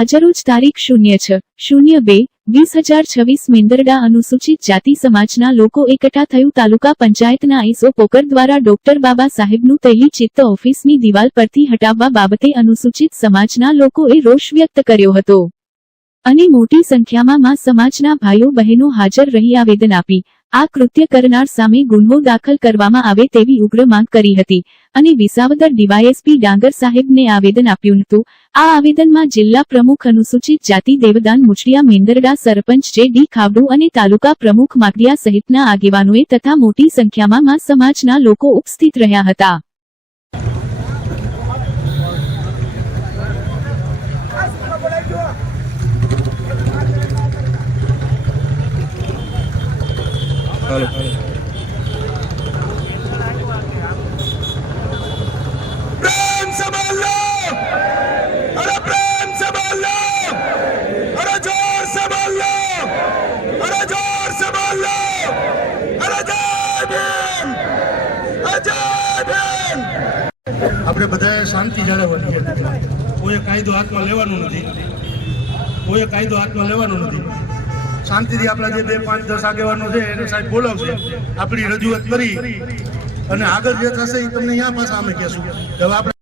આજરોજ તારીખ 06/02/2026 મેંદરડા અનુસૂચિત જાતિ સમાજના લોકો એકઠા થયું તાલુકા પંચાયતના એસો પોકર દ્વારા ડોક્ટર બાબા સાહેબનું તૈલી ચિત્ત ઓફિસની દિવાલ પરથી હટાવવા બાબતે અનુસૂચિત સમાજના લોકોએ રોષ વ્યક્ત કર્યો હતો અને મોટી સંખ્યામાં મા સમાજના ભાઈઓ બહેનો હાજર રહી આવેદન આપી આ કૃત્ય કરનાર સામે ગુન્હો દાખલ કરવામાં આવે તેવી ઉગ્ર માંગ કરી હતી અને વિસાવદર ડીવાયએસપી ડાંગર સાહેબને આવેદન આપ્યું હતું આ આવેદનમાં જિલ્લા પ્રમુખ અનુસૂચિત જાતિ દેવદાન મુછડિયા મેંદરડા સરપંચ જે.ડી. ખાવડુ અને તાલુકા પ્રમુખ માગડિયા સહિતના આગેવાનોએ તથા મોટી સંખ્યામાં મા સમાજના લોકો ઉપસ્થિત રહ્યા હતા। प्रेम से बोल लो, अरे प्रेम से बोल लो, अरे जोर से बोल लो, अरे जोर से बोल लो, अरे जय भीम, जय भीम। આપણે બધાએ શાંતિ જાળવવાની છે। કોઈ કાયદો હાથમાં લેવાનો નથી, કોઈ કાયદો હાથમાં લેવાનો નથી। શાંતિથી આપણા જે 2, 5, 10 આગેવાનો છે એને સાહેબ બોલાવશે, આપણી રજૂઆત કરી અને આગળ જે થશે એ તમને અહીંયા પાછા અમે કહેશું। હવે આપણે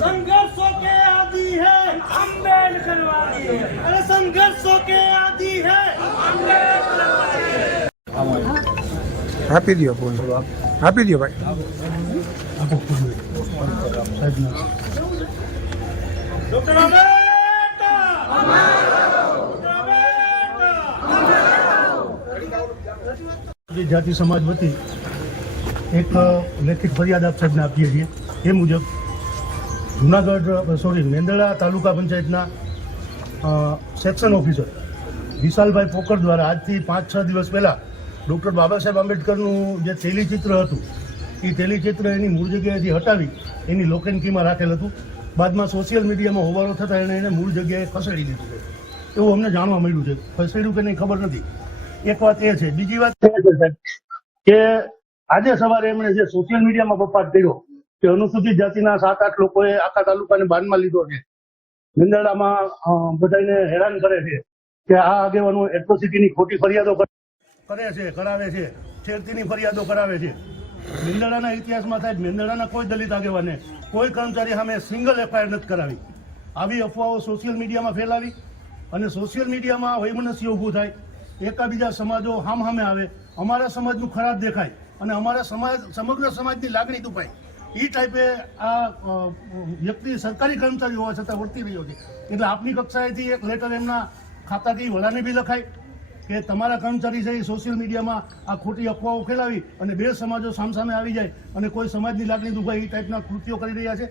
संघर्षों के आदि है अम्बेडकरवादी, अरे संघर्षों के आदि है આપી દો ફોન આપી દો ભાઈ જાતિ સમાજ વતી એક લેખિત ફરિયાદ આપ સાહેબને આપીએ છીએ એ મુજબ જૂનાગઢ મેંદરડા તાલુકા પંચાયતના સેક્શન ઓફિસર વિશાલભાઈ પોકર દ્વારા આજથી 5-6 દિવસ પહેલાં ડૉક્ટર બાબા સાહેબ આંબેડકરનું જે તૈલીચિત્ર હતું એ તૈલીચિત્ર એની મૂળ જગ્યાએથી હટાવી એની લોકેન્કીમાં રાખેલ હતું। બાદમાં સોશિયલ મીડિયામાં હોબાળો થતાં એને મૂળ જગ્યાએ ખસેડી દીધું છે એવું અમને જાણવા મળ્યું છે। ખસેડ્યું કે નહીં ખબર નથી। એક વાત એ છે। બીજી વાત એ છે સાહેબ કે આજે સવારે એમણે જે સોશિયલ મીડિયામાં બફાટ કર્યો કે અનુસૂચિત જાતિના 7-8 લોકોએ આખા તાલુકાને બાનમાં લીધો છે, મેંદરડામાં બધાને હેરાન કરે છે કે આ આગેવાનો એટ્રોસિટીની ખોટી ફરિયાદો કરે છે, કરાવે છે, છેડતીની ફરિયાદો કરાવે છે। મેંદરડાના ઇતિહાસમાં સાહેબ મેંદરડાના કોઈ દલિત આગેવાને કોઈ કર્મચારી સામે સિંગલ એફઆઈઆર નથી કરાવી। આવી અફવાઓ સોશિયલ મીડિયામાં ફેલાવી અને સોશિયલ મીડિયામાં વૈમનસ્ય ઊભું થાય, એકાબીજા સમાજો સામે આવે, અમારા સમાજનું ખરાબ દેખાય અને અમારા સમાજ સમગ્ર સમાજની લાગણી દુભાય એ ટાઈપે આ વ્યક્તિ સરકારી કર્મચારી હોવા છતાં વર્તી રહ્યો છે। એટલે આપની કક્ષાએથી એક લેટર એમના ખાતાથી વડાને બી લખાય કે તમારા કર્મચારી છે એ સોશિયલ મીડિયામાં આ ખોટી અફવાઓ ફેલાવી અને 2 સમાજો સામસામે આવી જાય અને કોઈ સમાજની લાગણી દુભાય એ ટાઈપના કૃત્યો કરી રહ્યા છે।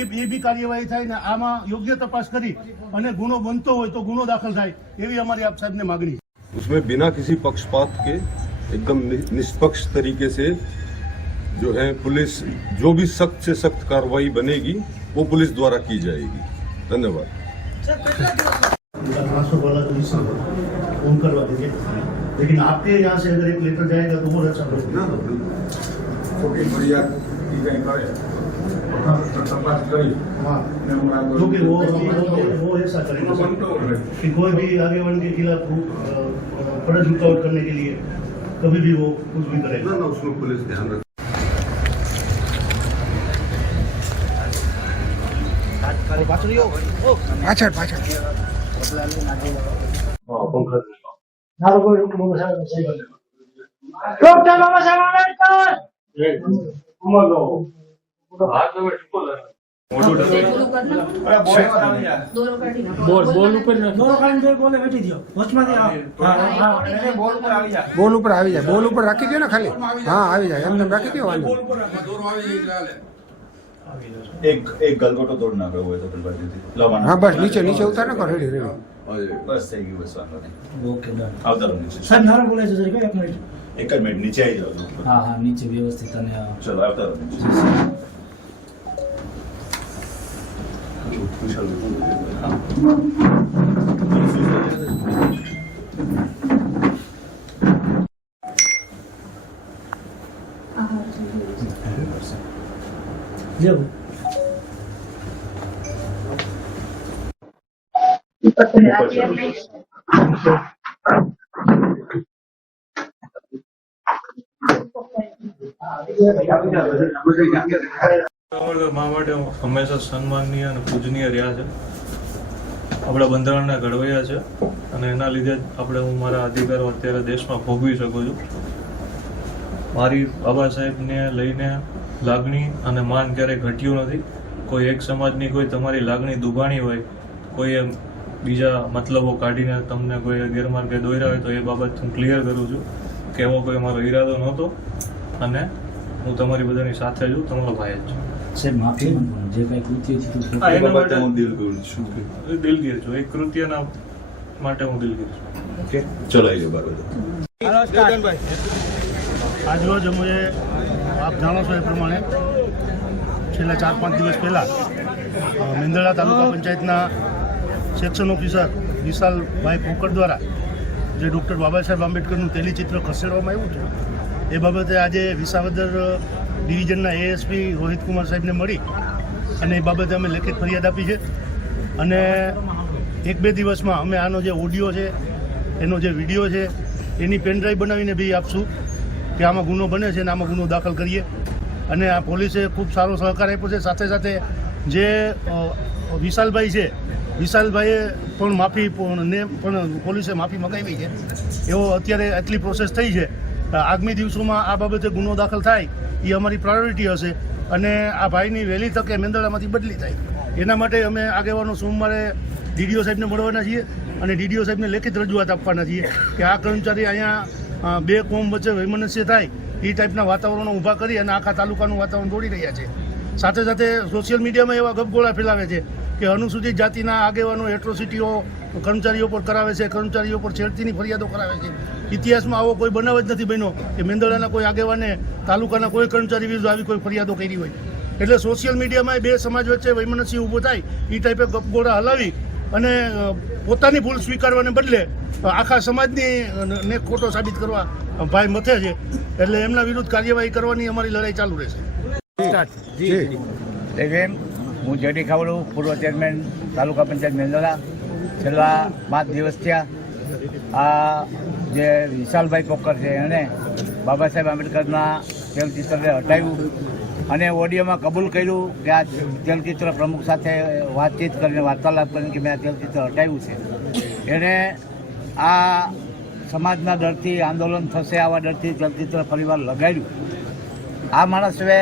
એ બી કાર્યવાહી થાય ને આમાં યોગ્ય તપાસ કરી અને ગુનો બનતો હોય તો ગુનો દાખલ થાય એવી અમારી આપ સાહેબને માગણી। उसमें बिना किसी पक्षपात के एकदम निष्पक्ष तरीके से जो है पुलिस जो भी सख्त से सख्त कार्रवाई बनेगी वो पुलिस द्वारा की जाएगी। धन्यवाद। फोन करवा दीजिए, लेकिन आपके यहाँ से अगर एक लेटर जाएगा तो बहुत अच्छा होगा। क्योंकि वो ऐसा करेंगे कि कोई भी आगे बढ़ने के खिलाफ फर्ज लुकआउट करने के लिए कभी भी वो कुछ भी करेगा। ना उसमें पुलिस ध्यान रखे। પાછળ પાછળ डॉक्टर बाबा साहेब आंबेडकर दोनों कान जो बोले बैठी दियो वचમાંથી બોલ ઉપર આવી જાય, બોલ ઉપર રાખી દો ને ખાલી. હા આવી જાય, એમને રાખી દો વાંધો નહીં. એક ગલગોટો તોડ નાખ્યો હોય તો પેલી બાજુથી લાવવાનો. હા બસ નીચે નીચે ઉતાર નાખો, રેડી રેડી. બસ થઈ ગયું, બસ વાંધો નહીં. ओके डन આવતા રહો નીચે. साहब नारा बोले जरा एक मिनट એક જ મિનિટ નીચે આવી જાઓ. हाँ हाँ नीचे व्यवस्थित અને ચલો આવતા રહો નીચે. જેવું સાવરકર મા માટે હંમેશા સન્માનનીય અને પૂજનીય રહ્યા છે. આપણા બંધારણના ઘડવૈયા છે અને એના લીધે જ હું મારા અધિકારો અત્યારે દેશમાં ભોગવી શકું છું. મારી બાબા સાહેબને લઈને લાગણી અને માન ક્યારેય ઘટ્યું નથી. કોઈ એક સમાજની કોઈ તમારી લાગણી દુભાણી હોય, કોઈ બીજા મતલબો કાઢીને તમને કોઈ ગેરમાર્ગે દોર્યા હોય તો એ બાબત હું ક્લિયર કરું છું કે એવો કોઈ મારો ઈરાદો નહોતો અને હું તમારી બધાની સાથે છું, તમારો ભાઈ જ છું. સાહેબ માફી માંગો જે કઈ કૃત્ય થયું હા, હતું એના માટે હું દિલગીર છું. દિલગીર છું. એક કૃત્યના માટે હું દિલગીર છું. ઓકે ચલો આવી જાઓ બરાબર. આજરોજ અમે આપ જાણો છો એ પ્રમાણે છેલ્લા 4-5 દિવસ પહેલાં મેંદરડા તાલુકા પંચાયતના સેક્શન ઓફિસર વિશાલભાઈ પોકર દ્વારા જે ડૉક્ટર બાબા સાહેબ આંબેડકરનું તેલીચિત્ર ખસેડવામાં આવ્યું છે એ બાબતે આજે વિસાવદર ડિવિઝનના એએસપી રોહિતકુમાર સાહેબને મળી અને એ બાબતે અમે લેખિત ફરિયાદ આપી છે અને 1-2 દિવસમાં અમે આનો જે ઓડિયો છે, એનો જે વિડીયો છે, એની પેનડ્રાઈવ બનાવીને બી આપશું કે આમાં ગુનો બને છે અને આમાં ગુનો દાખલ કરીએ. અને આ પોલીસે ખૂબ સારો સહકાર આપ્યો છે. સાથે સાથે જે વિશાલભાઈ છે, વિશાલભાઈએ પણ માફી પણ પોલીસે માફી મગાવી છે. એવો અત્યારે આટલી પ્રોસેસ થઈ છે. આગામી દિવસોમાં આ બાબતે ગુનો દાખલ થાય એ અમારી પ્રાયોરિટી હશે અને આ ભાઈની વહેલી તકે મેંદરડામાંથી બદલી થાય એના માટે અમે આગેવાનો સોમવારે ડીડીઓ સાહેબને મળવાના છીએ અને ડીડીઓ સાહેબને લેખિત રજૂઆત આપવાના છીએ કે આ કર્મચારી અહીંયા બે કોમ વચ્ચે વૈમનસ્ય થાય એ ટાઈપના વાતાવરણો ઊભા કરી અને આખા તાલુકાનું વાતાવરણ દોડી રહ્યા છે. સાથે સાથે સોશિયલ મીડિયામાં એવા ગપગોળા ફેલાવે છે કે અનુસૂચિત જાતિના આગેવાનો એટ્રોસિટીઓ કર્મચારીઓ પર કરાવે છે, કર્મચારીઓ પર છેડતીની ફરિયાદો કરાવે છે. ઇતિહાસમાં આવો કોઈ બનાવ જ નથી બન્યો કે મેંદરડાના કોઈ આગેવાને તાલુકાના કોઈ કર્મચારી વિરુદ્ધ આવી કોઈ ફરિયાદો કરી હોય. એટલે સોશિયલ મીડિયામાં બે સમાજ વચ્ચે વૈમનસ્ય ઊભો થાય એ ટાઈપે ગપગોળા હલાવી અને પોતાની ભૂલ સ્વીકારવાને બદલે આખા સમાજની ને ખોટો સાબિત કરવા ભાઈ મથે છે. એટલે એમના વિરુદ્ધ કાર્યવાહી કરવાની અમારી લડાઈ ચાલુ રહેશે. હું જેડી ખાવડું, પૂર્વ ચેરમેન તાલુકા પંચાયત મેંદરડા. છેલ્લા 5 દિવસ થયા આ જે વિશાલભાઈ પોકર છે એણે બાબા સાહેબ આંબેડકરના તેલચિત્રને હટાવ્યું અને ઓડિયોમાં કબૂલ કર્યું કે આ તેલચિત્ર પ્રમુખ સાથે વાતચીત કરીને વાર્તાલાપ કરીને કે મેં આ તેલચિત્ર હટાવ્યું છે. એણે આ સમાજના ડરથી આંદોલન થશે આવા ડરથી તેલચિત્ર ફરીવાર લગાડ્યું. આ માણસે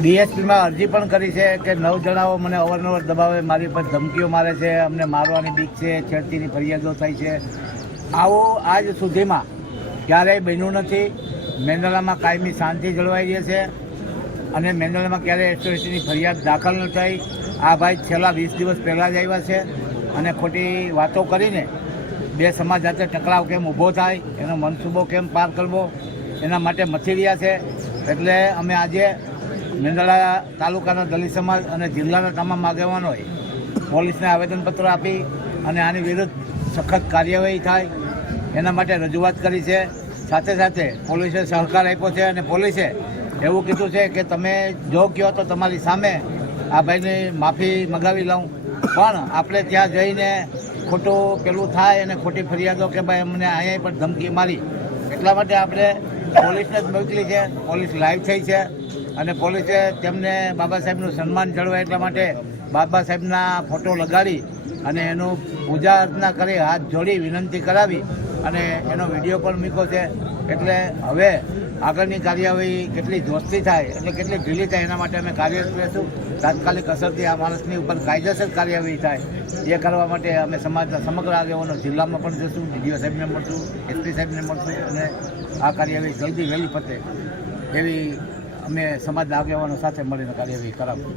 ડીએસપીમાં અરજી પણ કરી છે કે 9 જણાઓ મને અવારનવાર દબાવે, મારી પર ધમકીઓ મારે છે, અમને મારવાની બીક છે, છેડતીની ફરિયાદો થાય છે. આવો આજ સુધીમાં ક્યારેય બન્યું નથી. મેંદરડામાં કાયમી શાંતિ જળવાઈ રહી છે અને મેંદરડામાં ક્યારેય એટ્રોસિટીની ફરિયાદ દાખલ ન થઈ. આ ભાઈ છેલ્લા 20 દિવસ પહેલાં જ આવ્યા છે અને ખોટી વાતો કરીને બે સમાજ સાથે ટકરાવ કેમ ઊભો થાય, એનો મનસૂબો કેમ પાર કરવો એના માટે મથી રહ્યા છે. એટલે અમે આજે મેંદરડા તાલુકાના દલિત સમાજ અને જિલ્લાના તમામ આગેવાનોએ પોલીસને આવેદનપત્ર આપી અને આની વિરુદ્ધ સખત કાર્યવાહી થાય એના માટે રજૂઆત કરી છે. સાથે સાથે પોલીસે સહકાર આપ્યો છે અને પોલીસે એવું કીધું છે કે તમે જો કહો તો તમારી સામે આ ભાઈની માફી મગાવી લઉં, પણ આપણે ત્યાં જઈને ખોટું પેલું થાય અને ખોટી ફરિયાદો કે ભાઈ અમને અહીંયા પણ ધમકી મારી એટલા માટે આપણે પોલીસને જ મોકલી છે. પોલીસ લાઈવ થઈ છે અને પોલીસે તેમને બાબા સાહેબનું સન્માન જળવાય એટલા માટે બાબા સાહેબના ફોટો લગાડી અને એનું પૂજા અર્ચના કરી હાથ જોડી વિનંતી કરાવી અને એનો વિડીયો પણ મૂક્યો છે. એટલે હવે આગળની કાર્યવાહી કેટલી જોશથી થાય એટલે કેટલી ઢીલી થાય એના માટે અમે કાર્યરત રહેશું. તાત્કાલિક અસરથી આ માણસની ઉપર કાયદેસર કાર્યવાહી થાય એ કરવા માટે અમે સમાજના સમગ્ર આગેવાનો જિલ્લામાં પણ જશું, ડીડીઓ સાહેબને મળશું, એસપી સાહેબને મળશું અને આ કાર્યવાહી જલ્દી વહેલી પતે એવી અમે સમાજના આગેવાનો સાથે મળીને કાર્યવાહી કરાવશું.